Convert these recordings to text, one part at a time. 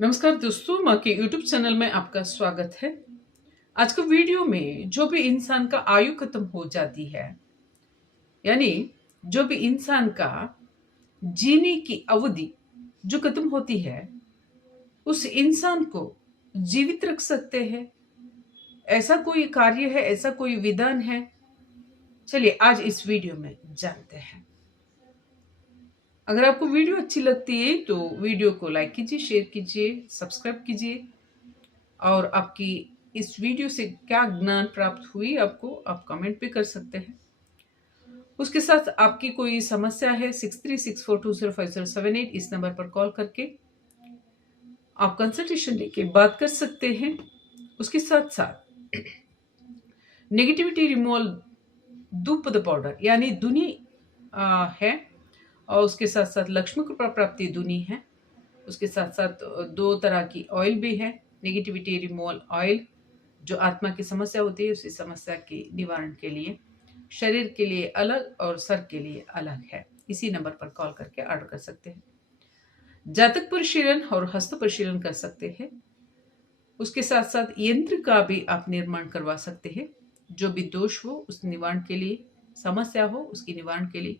नमस्कार दोस्तों, माँ के यूट्यूब चैनल में आपका स्वागत है। आज का वीडियो में जो भी इंसान का आयु खत्म हो जाती है, यानी जो भी इंसान का जीने की अवधि जो खत्म होती है, उस इंसान को जीवित रख सकते हैं। ऐसा कोई कार्य है, ऐसा कोई विधान है? चलिए आज इस वीडियो में जानते हैं। अगर आपको वीडियो अच्छी लगती है तो वीडियो को लाइक कीजिए, शेयर कीजिए, सब्सक्राइब कीजिए। और आपकी इस वीडियो से क्या ज्ञान प्राप्त हुई आपको, आप कमेंट भी कर सकते हैं। उसके साथ आपकी कोई समस्या है 6364205078 इस नंबर पर कॉल करके आप कंसल्टेशन लेके बात कर सकते हैं। उसके साथ साथ नेगेटिविटी रिमूवल धूपद पाउडर यानी दुनी है, और उसके साथ साथ लक्ष्मी कृपा प्राप्ति दुनी है। उसके साथ साथ दो तरह की ऑयल भी है। नेगेटिविटी रिमूवल ऑयल जो आत्मा की समस्या होती है, उसी समस्या के निवारण के लिए शरीर के लिए अलग और सर के लिए अलग है। इसी नंबर पर कॉल करके ऑर्डर कर सकते हैं। जातक परिशीलन और हस्त परिशीलन कर सकते हैं। उसके साथ साथ यंत्र का भी आप निर्माण करवा सकते हैं। जो भी दोष हो उस निवारण के लिए, समस्या हो उसकी निवारण के लिए,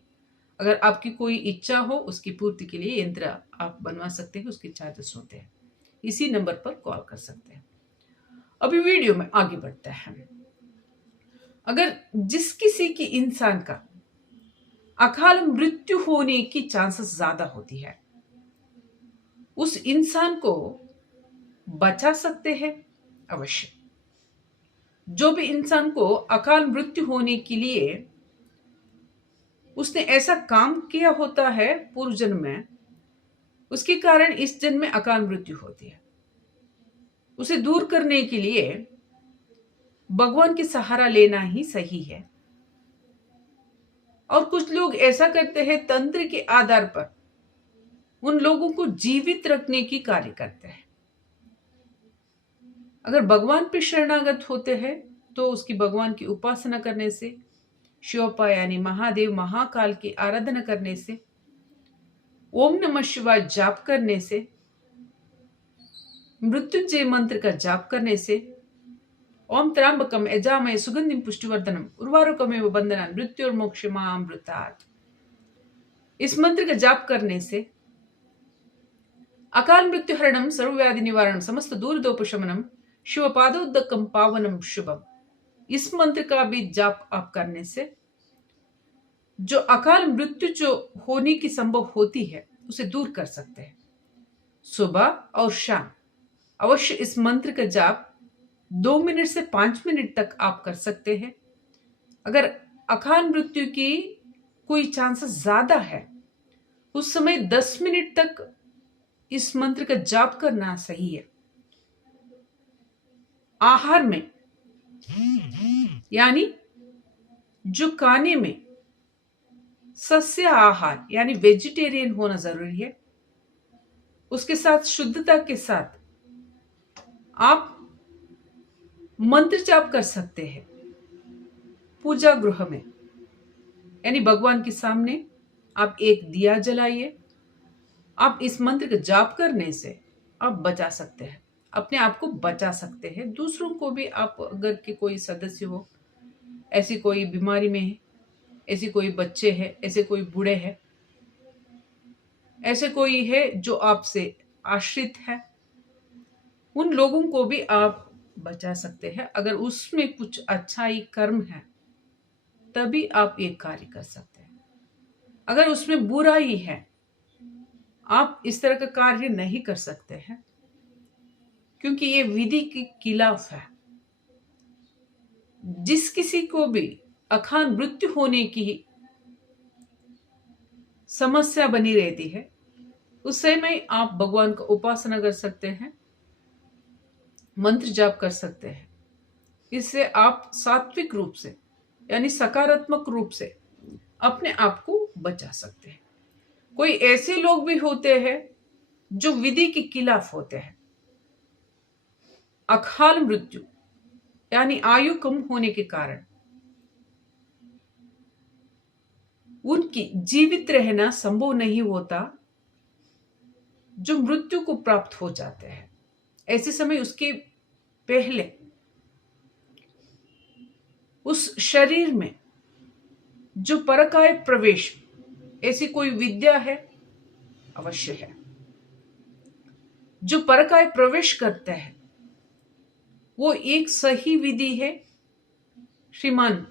अगर आपकी कोई इच्छा हो उसकी पूर्ति के लिए यंत्र आप बनवा सकते हैं। उसके चार्जेस होते हैं। इसी नंबर पर कॉल कर सकते हैं। अभी वीडियो में आगे बढ़ते हैं। अगर जिस किसी की इंसान का अकाल मृत्यु होने की चांसेस ज्यादा होती है, उस इंसान को बचा सकते हैं अवश्य। जो भी इंसान को अकाल मृत्यु होने के लिए उसने ऐसा काम किया होता है पूर्व जन्म में, उसके कारण इस जन्म में अकाल मृत्यु होती है। उसे दूर करने के लिए भगवान की सहारा लेना ही सही है। और कुछ लोग ऐसा करते हैं, तंत्र के आधार पर उन लोगों को जीवित रखने की कार्य करते हैं। अगर भगवान पे शरणागत होते हैं तो उसकी भगवान की उपासना करने से, शिवप्पा यानी महादेव महाकाल की आराधना करने से, ओम नमः शिवाय जाप करने से, मृत्युंजय मंत्र का जाप करने से, ओम त्र्यंबकम यजामहे सुगंधिम पुष्टिवर्धनम उर्वारुकमेव बंधनान् मृत्युर्मोक्षमामृतात्, इस मंत्र का जाप करने से अकाल मृत्यु हरणम, सर्वव्याधि निवारणम, समस्त दूरदोपशमनम, शिव पादोदकम पावनम शुभम, इस मंत्र का भी जाप आप करने से जो अकाल मृत्यु जो होने की संभव होती है उसे दूर कर सकते हैं। सुबह और शाम अवश्य इस मंत्र का जाप 2 मिनट से 5 मिनट तक आप कर सकते हैं। अगर अकाल मृत्यु की कोई चांसेस ज्यादा है, उस समय 10 मिनट तक इस मंत्र का जाप करना सही है। आहार में यानी जो खाने में सस्य आहार यानी वेजिटेरियन होना जरूरी है। उसके साथ शुद्धता के साथ आप मंत्र जाप कर सकते हैं। पूजा गृह में यानी भगवान के सामने आप एक दिया जलाइए। आप इस मंत्र का जाप करने से आप बचा सकते हैं, अपने आप को बचा सकते हैं। दूसरों को भी, आप अगर के कोई सदस्य हो, ऐसी कोई बीमारी में है, ऐसे कोई बच्चे हैं, ऐसे कोई बूढ़े हैं, ऐसे कोई है जो आपसे आश्रित है, उन लोगों को भी आप बचा सकते हैं। अगर उसमें कुछ अच्छाई कर्म है तभी आप ये कार्य कर सकते हैं। अगर उसमें बुराई है, आप इस तरह का कार्य नहीं कर सकते हैं, क्योंकि ये विधि के खिलाफ है। जिस किसी को भी अकाल मृत्यु होने की समस्या बनी रहती है, उस समय आप भगवान का उपासना कर सकते हैं, मंत्र जाप कर सकते हैं। इससे आप सात्विक रूप से यानी सकारात्मक रूप से अपने आप को बचा सकते हैं। कोई ऐसे लोग भी होते हैं जो विधि के खिलाफ होते हैं। अकाल मृत्यु यानी आयु कम होने के कारण उनकी जीवित रहना संभव नहीं होता। जो मृत्यु को प्राप्त हो जाते हैं। ऐसे समय उसके पहले उस शरीर में जो परकाय प्रवेश, ऐसी कोई विद्या है? अवश्य है। जो परकाय प्रवेश करता है वो एक सही विधि है। श्रीमान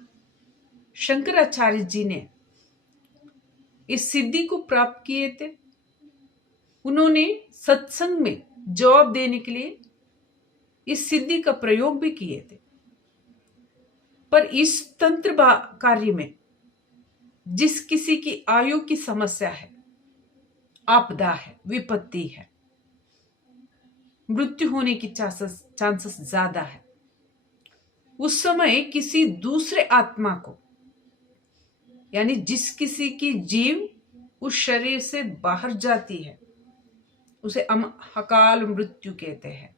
शंकराचार्य जी ने इस सिद्धि को प्राप्त किए थे। उन्होंने सत्संग में जवाब देने के लिए इस सिद्धि का प्रयोग भी किए थे। पर इस तंत्र कार्य में जिस किसी की आयु की समस्या है, आपदा है, विपत्ति है, मृत्यु होने की चांसेस ज्यादा है, उस समय किसी दूसरे आत्मा को, यानी जिस किसी की जीव उस शरीर से बाहर जाती है, उसे अकाल मृत्यु कहते हैं।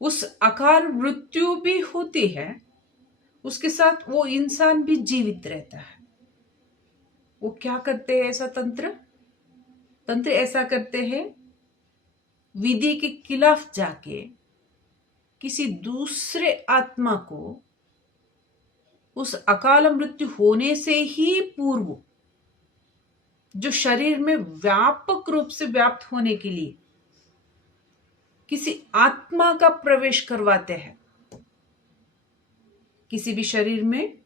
उस अकाल मृत्यु भी होती है, उसके साथ वो इंसान भी जीवित रहता है। वो क्या करते हैं? ऐसा तंत्र ऐसा करते हैं, विधि के खिलाफ जाके किसी दूसरे आत्मा को उस अकाल मृत्यु होने से ही पूर्व जो शरीर में व्यापक रूप से व्याप्त होने के लिए किसी आत्मा का प्रवेश करवाते हैं। किसी भी शरीर में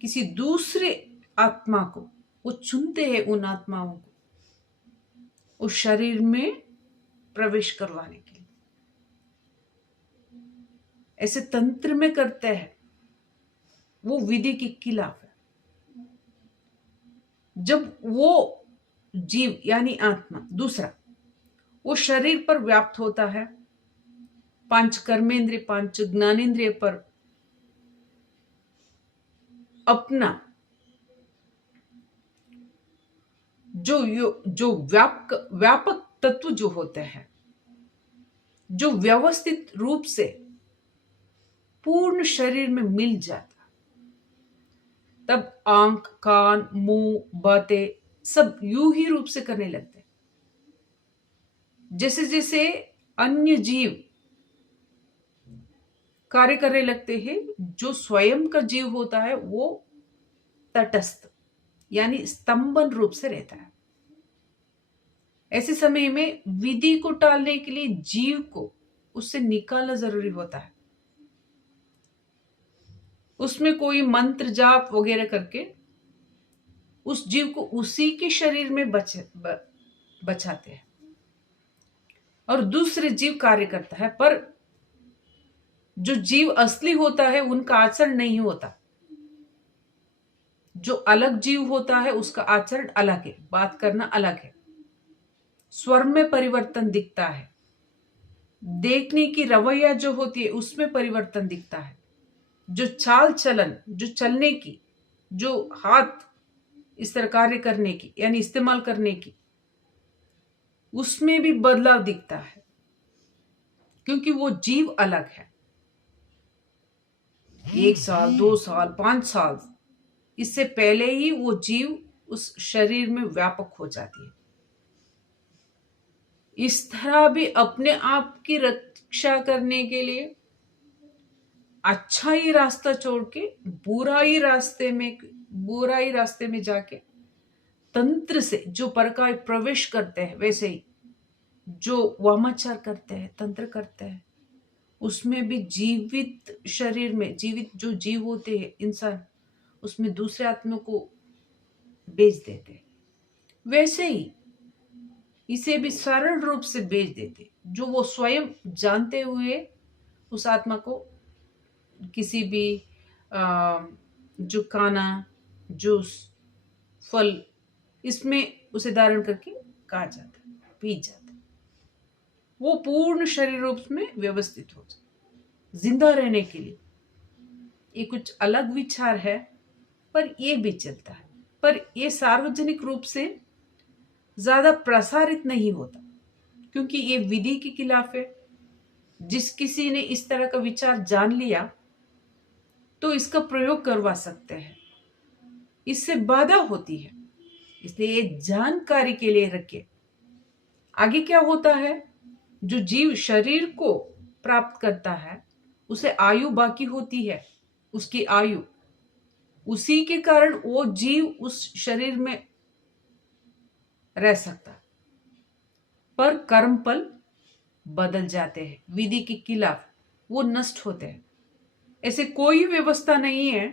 किसी दूसरे आत्मा को वो चुनते हैं, उन आत्माओं को उस शरीर में प्रवेश करवाने के लिए। ऐसे तंत्र में करते हैं, वो विधि के खिलाफ है। जब वो जीव यानी आत्मा दूसरा वो शरीर पर व्याप्त होता है, 5 कर्मेंद्रिय 5 ज्ञानेंद्रिय पर अपना जो व्यापक तत्व जो होते हैं, जो व्यवस्थित रूप से पूर्ण शरीर में मिल जाता, तब आंख, कान, मुंह, बातें सब यूं ही रूप से करने लगते। जैसे जैसे अन्य जीव कार्य करने लगते हैं, जो स्वयं का जीव होता है वो तटस्थ यानी स्तंभन रूप से रहता है। ऐसे समय में विधि को टालने के लिए जीव को उससे निकालना जरूरी होता है। उसमें कोई मंत्र जाप वगैरह करके उस जीव को उसी के शरीर में बचाते हैं और दूसरे जीव कार्य करता है। पर जो जीव असली होता है उनका आचरण नहीं होता। जो अलग जीव होता है उसका आचरण अलग है, बात करना अलग है, स्वर में परिवर्तन दिखता है, देखने की रवैया जो होती है उसमें परिवर्तन दिखता है, जो चाल चलन, जो चलने की, जो हाथ इस तरह कार्य करने की यानी इस्तेमाल करने की, उसमें भी बदलाव दिखता है, क्योंकि वो जीव अलग है। 1 साल 2 साल 5 साल इससे पहले ही वो जीव उस शरीर में व्यापक हो जाती है। इस तरह भी अपने आप की रक्षा करने के लिए अच्छा ही रास्ता छोड़ के बुराई रास्ते में जाके तंत्र से जो परकाय प्रवेश करते हैं, वैसे ही जो वामाचार करते हैं, तंत्र करते हैं, उसमें भी जीवित शरीर में जीवित जो जीव होते हैं इंसान, उसमें दूसरे आत्मा को बेच देते हैं। वैसे ही इसे भी सरल रूप से बेच देते, जो वो स्वयं जानते हुए उस आत्मा को किसी भी जो खाना, जूस, फल इसमें उसे धारण करके खा जाता है, पी जाता है। वो पूर्ण शरीर रूप में व्यवस्थित हो जाए। जिंदा रहने के लिए ये कुछ अलग विचार है, पर ये भी चलता है, पर ये सार्वजनिक रूप से ज्यादा प्रसारित नहीं होता, क्योंकि ये विधि के खिलाफ है। जिस किसी ने इस तरह का विचार जान लिया तो इसका प्रयोग करवा सकते हैं, इससे बाधा होती है। इसलिए ये जानकारी के लिए रखिए। आगे क्या होता है, जो जीव शरीर को प्राप्त करता है उसे आयु बाकी होती है, उसकी आयु, उसी के कारण वो जीव उस शरीर में रह सकता है। पर कर्म फल बदल जाते हैं, विधि के खिलाफ वो नष्ट होते हैं। ऐसे कोई व्यवस्था नहीं है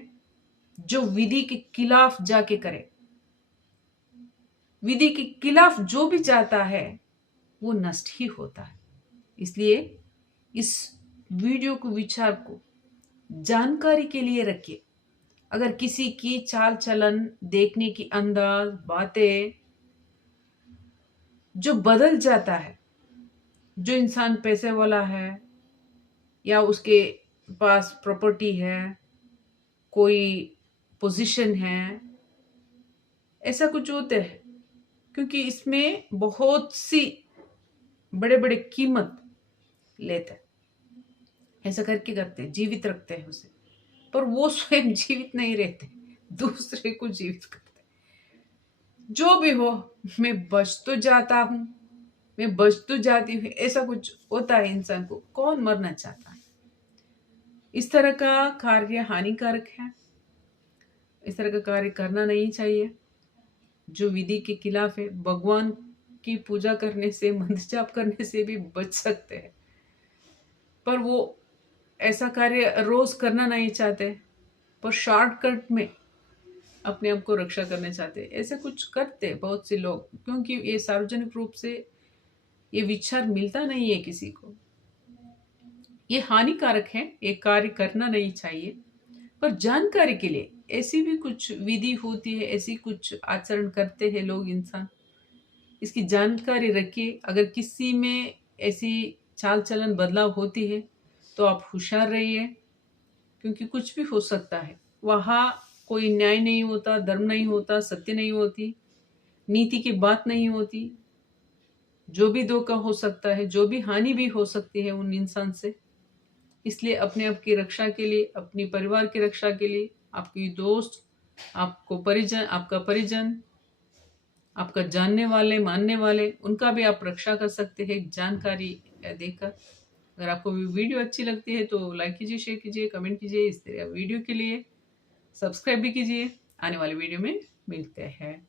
जो विधि के खिलाफ जाके करे। विधि के खिलाफ जो भी जाता है वो नष्ट ही होता है। इसलिए इस वीडियो को, विचार को जानकारी के लिए रखिए। अगर किसी की चाल चलन, देखने की अंदाज, बातें जो बदल जाता है, जो इंसान पैसे वाला है या उसके पास प्रॉपर्टी है, कोई पोजीशन है, ऐसा कुछ होता है, क्योंकि इसमें बहुत सी बड़े बड़े कीमत लेते हैं, ऐसा करके करते हैं, जीवित रखते हैं उसे, पर वो स्वयं जीवित नहीं रहते, दूसरे को जीवित करते। जो भी हो, मैं बच तो जाता हूं, मैं बच तो जाती हूँ, ऐसा कुछ होता है इंसान को। कौन मरना चाहता है? इस तरह का कार्य हानिकारक है, इस तरह का कार्य करना नहीं चाहिए जो विधि के खिलाफ है। भगवान की पूजा करने से, मंत्र जाप करने से भी बच सकते हैं, पर वो ऐसा कार्य रोज करना नहीं चाहते, पर शॉर्टकट में अपने आप को रक्षा करना चाहते। ऐसे कुछ करते बहुत से लोग, क्योंकि ये सार्वजनिक रूप से ये विचार मिलता नहीं है किसी को। ये हानिकारक है, ये कार्य करना नहीं चाहिए। पर जानकारी के लिए ऐसी भी कुछ विधि होती है, ऐसी कुछ आचरण करते हैं लोग, इंसान, इसकी जानकारी रखिए। अगर किसी में ऐसी चाल चलन बदलाव होती है तो आप होशियार रहिए, क्योंकि कुछ भी हो सकता है। वहाँ कोई न्याय नहीं होता, धर्म नहीं होता, सत्य नहीं होती, नीति की बात नहीं होती। जो भी धोखा हो सकता है, जो भी हानि भी हो सकती है उन इंसान से। इसलिए अपने आप की रक्षा के लिए, अपने परिवार की रक्षा के लिए, आपकी दोस्त, आपको परिजन, आपका परिजन, आपका जानने वाले, मानने वाले, उनका भी आप रक्षा कर सकते हैं जानकारी देकर। अगर आपको वीडियो अच्छी लगती है तो लाइक कीजिए, शेयर कीजिए, कमेंट कीजिए। इस तरह वीडियो के लिए सब्सक्राइब भी कीजिए। आने वाले वीडियो में मिलते हैं।